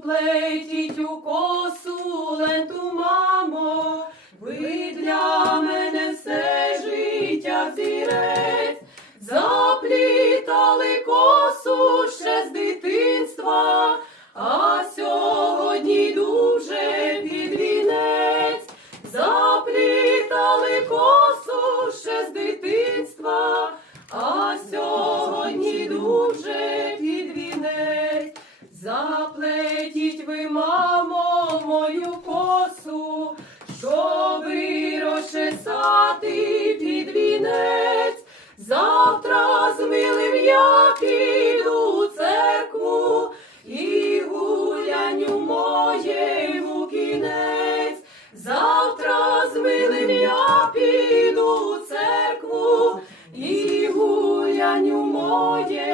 плетіть у косу ленту, мамо, ви для мене все життя взірець, заплітали косу ще з дитинства, а сьогодні йду вже під вінець, заплітали косу ще з дитинства, а сьогодні йду вже Ой, мамо, мою косу, що розчесати під вінець. Завтра з милим я піду церкву і гуляню моєму кінець. Завтра з милим я піду церкву і гуляню моєму